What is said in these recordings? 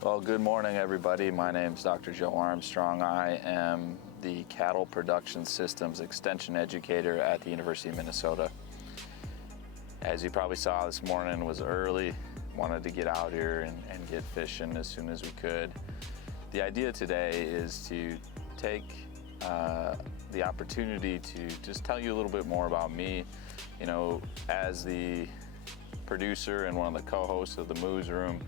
Well, good morning, everybody. My name is Dr. Joe Armstrong. I am the Cattle Production Systems Extension Educator at the University of Minnesota. As you probably saw this morning, was early. Wanted to get out here and get fishing as soon as we could. The idea today is to take the opportunity to just tell you a little bit more about me. You know, as the producer and one of the co-hosts of the Moos Room,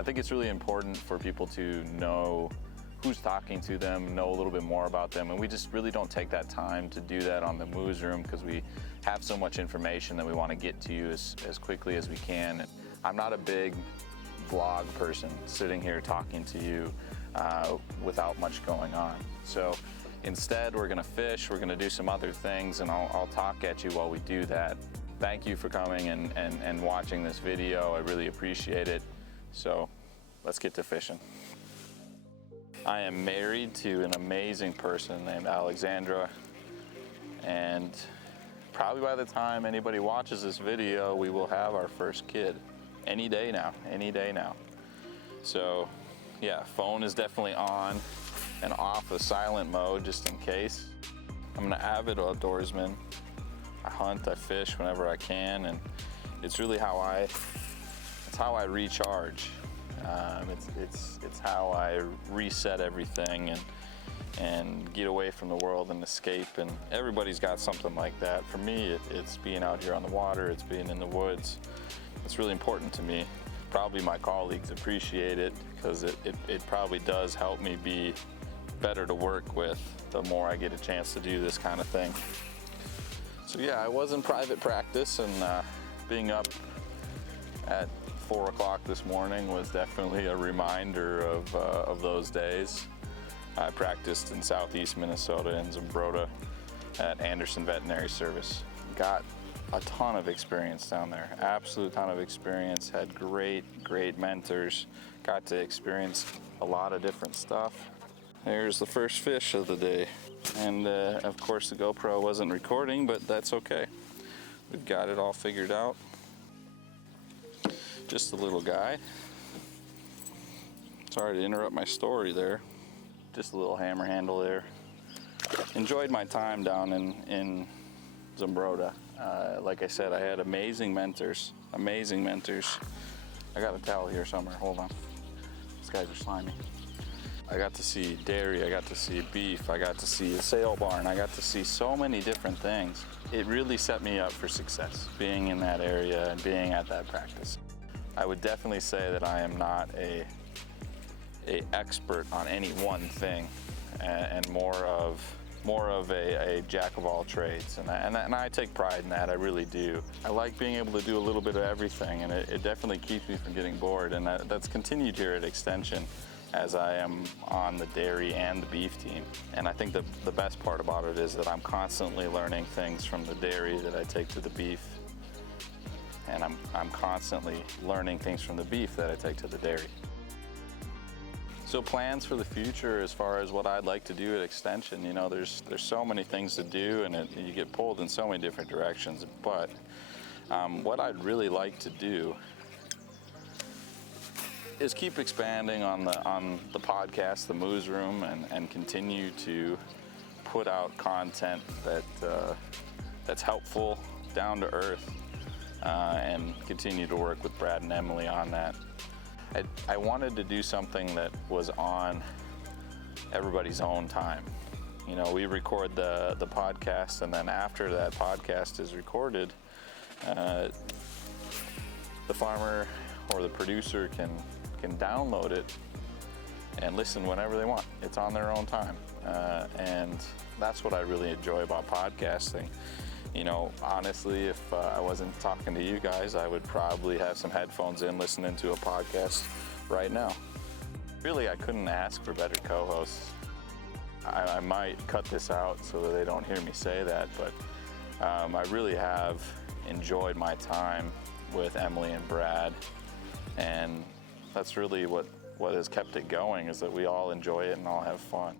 I think it's really important for people to know who's talking to them, know a little bit more about them, and we just really don't take that time to do that on the Moos Room because we have so much information that we want to get to you as quickly as we can. And I'm not a big vlog person sitting here talking to you without much going on. So instead, we're going to fish, we're going to do some other things, and I'll talk at you while we do that. Thank you for coming and watching this video. I really appreciate it. So let's get to fishing. I am married to an amazing person named Alexandra, and probably by the time anybody watches this video, we will have our first kid. Any day now. So yeah, phone is definitely on and off of silent mode just in case. I'm an avid outdoorsman. I hunt, I fish whenever I can, and it's really how I recharge. It's how I reset everything and get away from the world and escape. And everybody's got something like that. For me, it's being out here on the water. It's being in the woods. It's really important to me. Probably my colleagues appreciate it because it probably does help me be better to work with the more I get a chance to do this kind of thing. So yeah, I was in private practice, and being up at 4 o'clock this morning was definitely a reminder of those days. I practiced in southeast Minnesota in Zumbrota at Anderson Veterinary Service. Got a ton of experience down there, absolute ton of experience, had great mentors, got to experience a lot of different stuff. There's the first fish of the day. And of course the GoPro wasn't recording, but that's okay. We've got it all figured out. Just a little guy. Sorry to interrupt my story there. Just a little hammer handle there. Enjoyed my time down in Zumbrota. Like I said, I had amazing mentors. I got a towel here somewhere, hold on. These guys are slimy. I got to see dairy, I got to see beef, I got to see a sale barn, I got to see so many different things. It really set me up for success, being in that area and being at that practice. I would definitely say that I am not a expert on any one thing, and more of a jack of all trades, and I take pride in that. I really do. I like being able to do a little bit of everything, and it definitely keeps me from getting bored, and that's continued here at Extension as I am on the dairy and the beef team. And I think the best part about it is that I'm constantly learning things from the dairy that I take to the beef, and I'm constantly learning things from the beef that I take to the dairy. So plans for the future as far as what I'd like to do at Extension, you know, there's so many things to do, and you get pulled in so many different directions, but what I'd really like to do is keep expanding on the podcast, the Moos Room, and continue to put out content that's helpful, down to earth, and continue to work with Brad and Emily on that. I wanted to do something that was on everybody's own time. You know, we record the podcast, and then after that podcast is recorded, the farmer or the producer can download it and listen whenever they want. It's on their own time, and that's what I really enjoy about podcasting. You know, honestly, if I wasn't talking to you guys, I would probably have some headphones in listening to a podcast right now. Really, I couldn't ask for better co-hosts. I might cut this out so that they don't hear me say that, but I really have enjoyed my time with Emily and Brad, and that's really what has kept it going, is that we all enjoy it and all have fun.